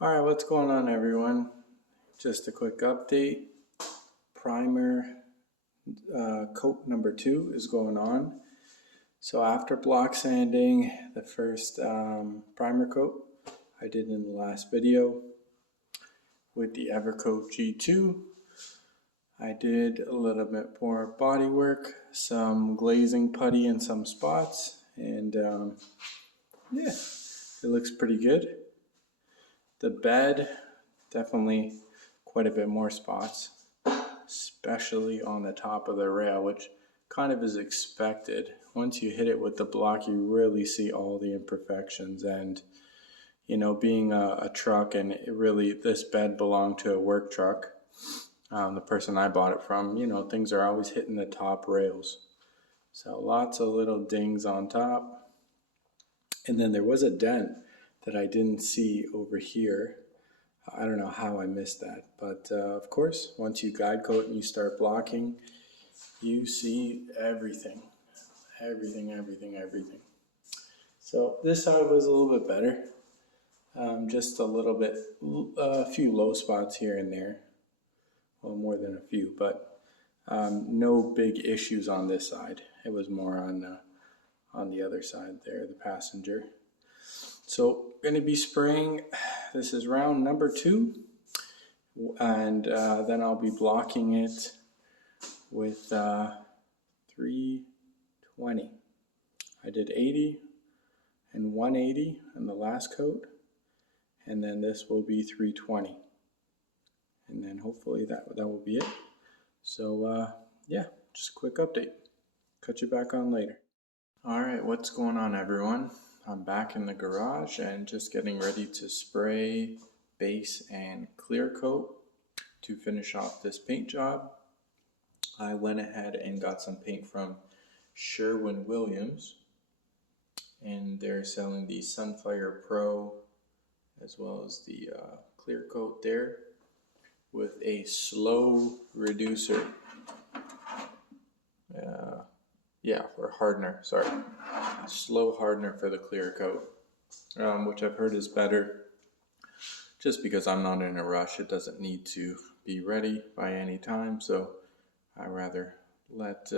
All right, what's going on, everyone? Just a quick update. Primer coat number 2 is going on. So after block sanding the first primer coat I did in the last video with the Evercoat G2, I did a little bit more body work, some glazing putty in some spots, and yeah, it looks pretty good. The bed, definitely quite a bit more spots, especially on the top of the rail, which kind of is expected. Once you hit it with the block, you really see all the imperfections. And you know, being a truck, and this bed belonged to a work truck, the person I bought it from, you know, things are always hitting the top rails. So lots of little dings on top. And then there was a dent that I didn't see over here. I don't know how I missed that, but of course, once you guide coat and you start blocking, you see everything. So this side was a little bit better. Just a little bit, a few low spots here and there. Well, more than a few, but no big issues on this side. It was more on the other side there, the passenger. So going to be spraying, this is round number 2, and then I'll be blocking it with 320. I did 80 and 180 in the last coat, and then this will be 320. And then hopefully that will be it. So yeah, just a quick update. Cut you back on later. All right, what's going on, everyone? I'm back in the garage and just getting ready to spray base and clear coat to finish off this paint job. I went ahead and got some paint from Sherwin-Williams, and they're selling the Sunfire Pro as well as the clear coat there with a slow reducer. Or hardener, sorry. Slow hardener for the clear coat, which I've heard is better just because I'm not in a rush. It doesn't need to be ready by any time, so I rather let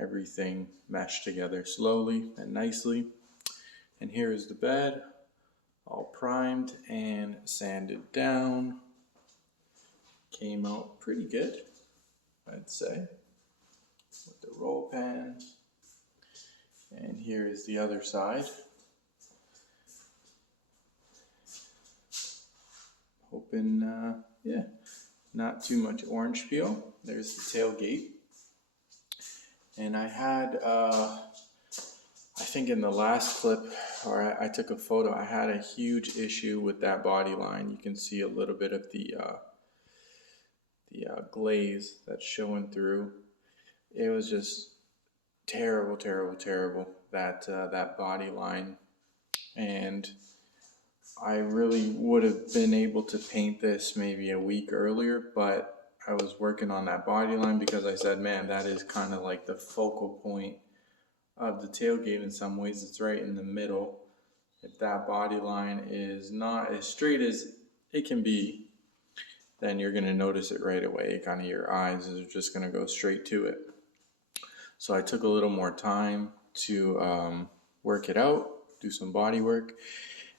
everything mesh together slowly and nicely. And here is the bed, all primed and sanded down. Came out pretty good, I'd say, with the roll pan. And here is the other side. Hoping, not too much orange peel. There's the tailgate. And I had, I think in the last clip, or I took a photo, I had a huge issue with that body line. You can see a little bit of the glaze that's showing through. It was just terrible, that body line. And I really would have been able to paint this maybe a week earlier, but I was working on that body line because I said, man, that is kind of like the focal point of the tailgate in some ways. It's right in the middle. If that body line is not as straight as it can be, then you're going to notice it right away. Kind of your eyes are just going to go straight to it. So I took a little more time to work it out, do some body work.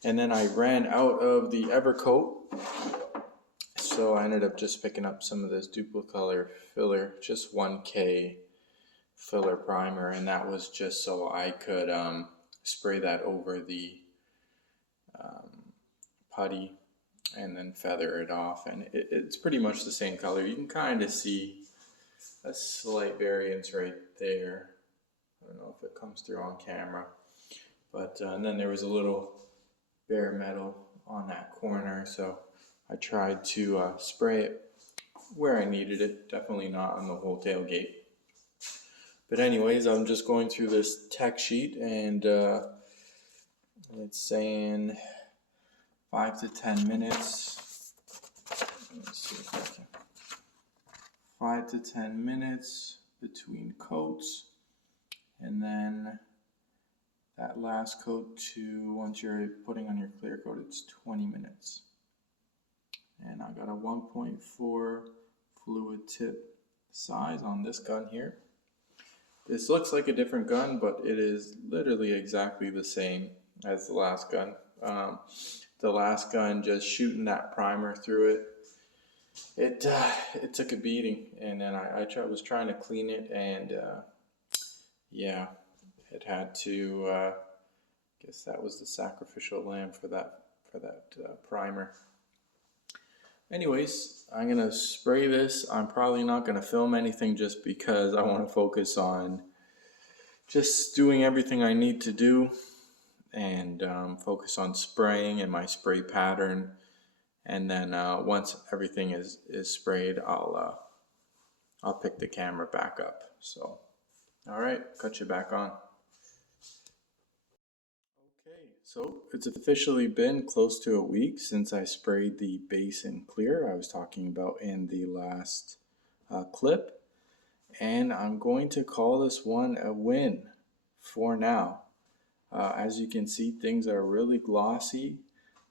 And then I ran out of the Evercoat, so I ended up just picking up some of this Duplicolor filler, just 1K filler primer, and that was just so I could spray that over the putty and then feather it off. And it's pretty much the same color. You can kind of see a slight variance right there. I don't know if it comes through on camera, but and then there was a little bare metal on that corner, so I tried to spray it where I needed it, definitely not on the whole tailgate. But anyways, I'm just going through this tech sheet, and it's saying 5 to 10 minutes. Let's see if I can. 5 to 10 minutes between coats, and then that last coat to, once you're putting on your clear coat, it's 20 minutes. got a 1.4 fluid tip size on this gun here. This looks like a different gun, but it is literally exactly the same as the last gun. The last gun, just shooting that primer through it, it took a beating, and then I was trying to clean it, and yeah, it had to. Guess that was the sacrificial lamb for that primer. Anyways, I'm gonna spray this. I'm probably not gonna film anything just because I want to focus on just doing everything I need to do, and focus on spraying and my spray pattern. And then once everything is sprayed, I'll pick the camera back up. So, all right, cut you back on. Okay, so it's officially been close to a week since I sprayed the base and clear I was talking about in the last clip. And I'm going to call this one a win for now. As you can see, things are really glossy.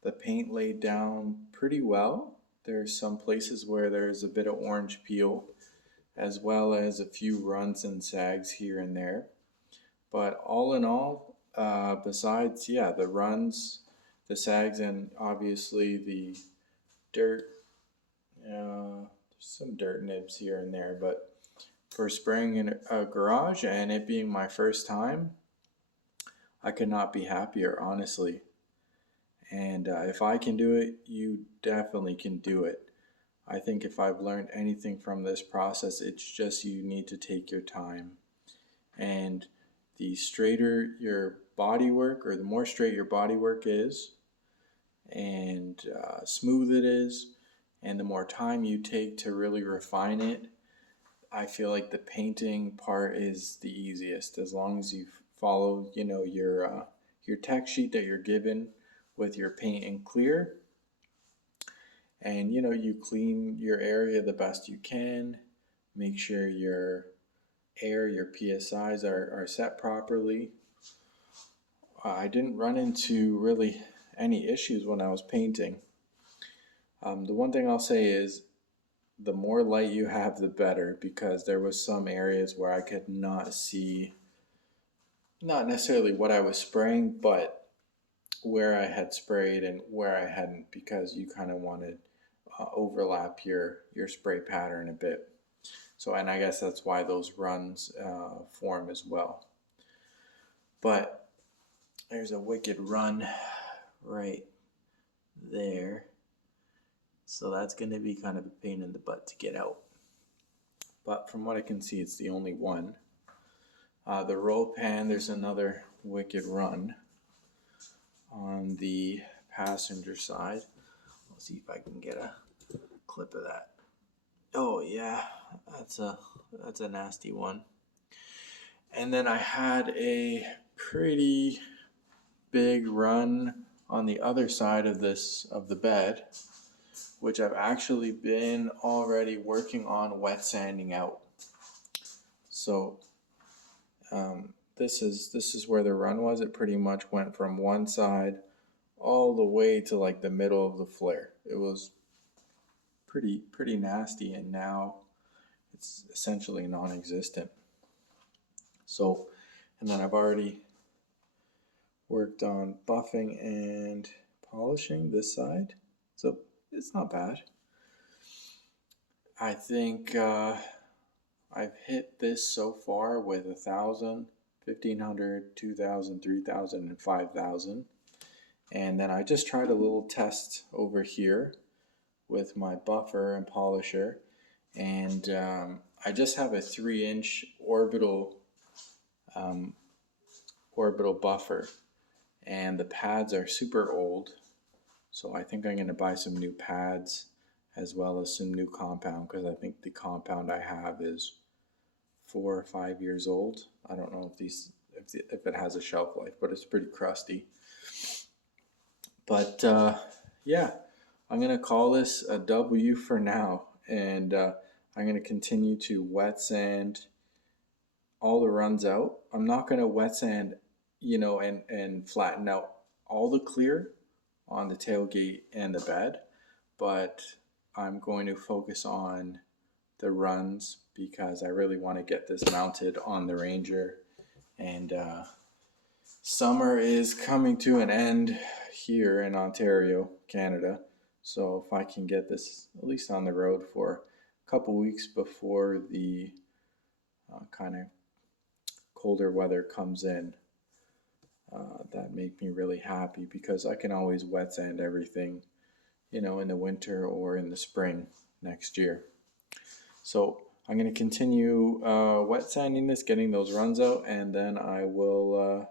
The paint laid down pretty well. There's some places where there's a bit of orange peel, as well as a few runs and sags here and there. But all in all, besides, yeah, the runs, the sags, and obviously the dirt, there's some dirt nibs here and there, but for spraying in a garage and it being my first time, I could not be happier, honestly. And if I can do it, you definitely can do it. I think if I've learned anything from this process, it's just you need to take your time. And the straighter your body work, or the more straight your body work is, and smooth it is, and the more time you take to really refine it, I feel like the painting part is the easiest, as long as you follow, your tech sheet that you're given with your paint and clear, and you clean your area the best you can. Make sure your air, your PSIs are set properly. I didn't run into really any issues when I was painting. The one thing I'll say is the more light you have, the better, because there was some areas where I could not see, not necessarily what I was spraying, but where I had sprayed and where I hadn't, because you kind of want to overlap your spray pattern a bit. So, and I guess that's why those runs form as well. But there's a wicked run right there. So that's going to be kind of a pain in the butt to get out. But from what I can see, it's the only one. The roll pan, there's another wicked run on the passenger side. Let's see if I can get a clip of that. Oh yeah, that's a nasty one. And then I had a pretty big run on the other side of the bed, which I've actually been already working on wet sanding out. So this is where the run was. It pretty much went from one side all the way to like the middle of the flare. It was pretty nasty, and now it's essentially non-existent. So, and then I've already worked on buffing and polishing this side, so it's not bad. I think I've hit this so far with 1,000, 1,500, 2,000, 3,000, and 5,000. And then I just tried a little test over here with my buffer and polisher, and I just have a 3-inch orbital buffer, and the pads are super old, so I think I'm going to buy some new pads as well as some new compound, because I think the compound I have is 4 or 5 years old. I don't know if it has a shelf life, but it's pretty crusty. But yeah, I'm going to call this a W for now, and I'm going to continue to wet sand all the runs out. I'm not going to wet sand, and flatten out all the clear on the tailgate and the bed, but I'm going to focus on the runs because I really want to get this mounted on the Ranger. And summer is coming to an end here in Ontario, Canada. So if I can get this at least on the road for a couple weeks before the kind of colder weather comes in, that make me really happy because I can always wet sand everything, in the winter or in the spring next year. So I'm going to continue wet sanding this, getting those runs out, and then I will,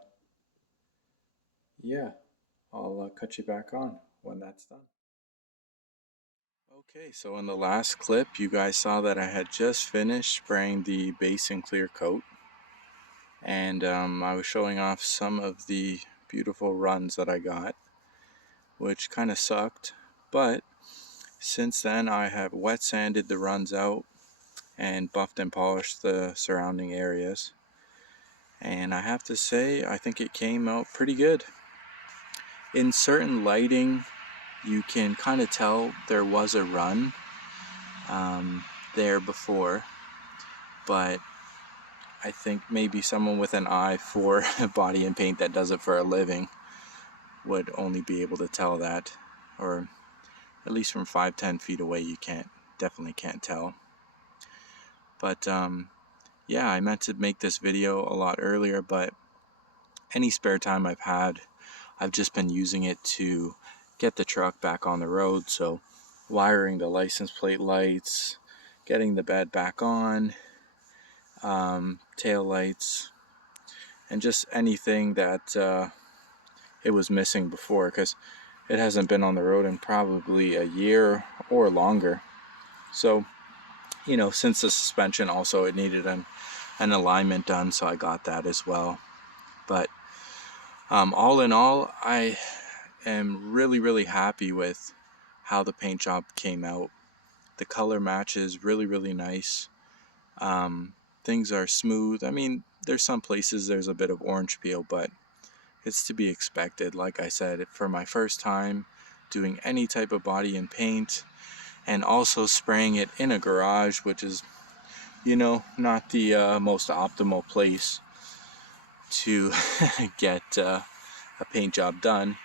I'll cut you back on when that's done. Okay, so in the last clip, you guys saw that I had just finished spraying the base and clear coat, and I was showing off some of the beautiful runs that I got, which kind of sucked, but since then I have wet sanded the runs out and buffed and polished the surrounding areas, and I have to say I think it came out pretty good. In certain lighting you can kind of tell there was a run there before, but I think maybe someone with an eye for body and paint that does it for a living would only be able to tell that, or at least from 5-10 feet away you definitely can't tell. But yeah, I meant to make this video a lot earlier, but any spare time I've had, I've just been using it to get the truck back on the road. So wiring the license plate lights, getting the bed back on, tail lights, and just anything that it was missing before, because it hasn't been on the road in probably a year or longer. So since the suspension also, it needed an alignment done, so I got that as well. But all in all, I am really happy with how the paint job came out. The color match is really nice. Things are smooth. I mean, there's some places there's a bit of orange peel, but it's to be expected. Like I said, for my first time doing any type of body and paint, and also spraying it in a garage, which is not the most optimal place to get a paint job done,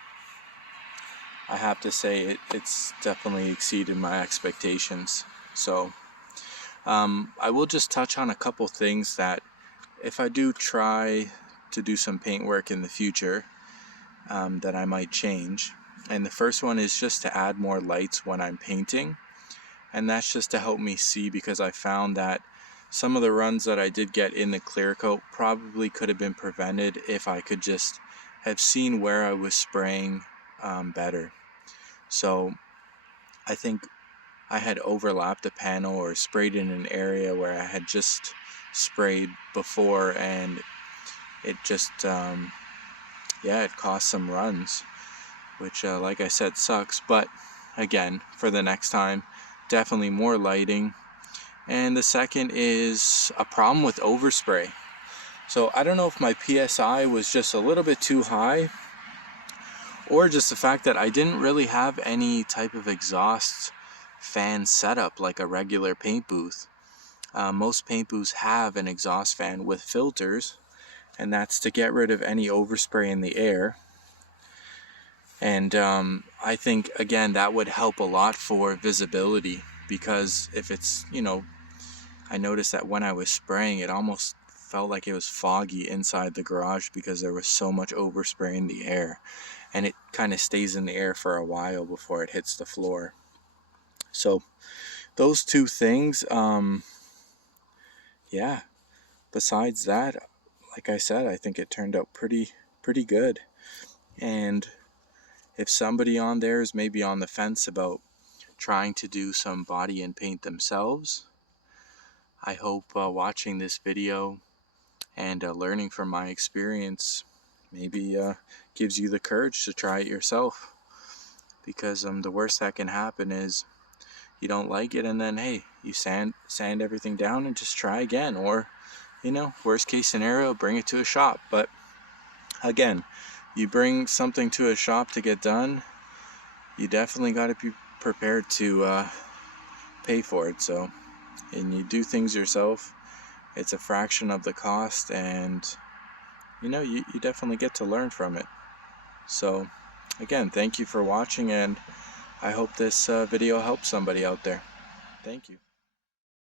I have to say it's definitely exceeded my expectations. So I will just touch on a couple things that if I do try to do some paint work in the future, that I might change. And the first one is just to add more lights when I'm painting, and that's just to help me see, because I found that some of the runs that I did get in the clear coat probably could have been prevented if I could just have seen where I was spraying better. So I think I had overlapped a panel or sprayed in an area where I had just sprayed before, and it just it cost some runs, which like I said sucks. But again, for the next time, definitely more lighting. And the second is a problem with overspray. So I don't know if my PSI was just a little bit too high, or just the fact that I didn't really have any type of exhaust fan setup like a regular paint booth. Most paint booths have an exhaust fan with filters, and that's to get rid of any overspray in the air. And I think, again, that would help a lot for visibility, because if it's, I noticed that when I was spraying, it almost felt like it was foggy inside the garage because there was so much overspray in the air, and it kind of stays in the air for a while before it hits the floor. So those two things, besides that, like I said, I think it turned out pretty good. And if somebody on there is maybe on the fence about trying to do some body and paint themselves, I hope watching this video and learning from my experience maybe gives you the courage to try it yourself. Because the worst that can happen is you don't like it, and then hey, you sand everything down and just try again. Or worst case scenario, bring it to a shop. But again, you bring something to a shop to get done, you definitely got to be prepared to pay for it. So, and you do things yourself, it's a fraction of the cost, and you definitely get to learn from it. So again, thank you for watching, and I hope this video helps somebody out there. Thank you.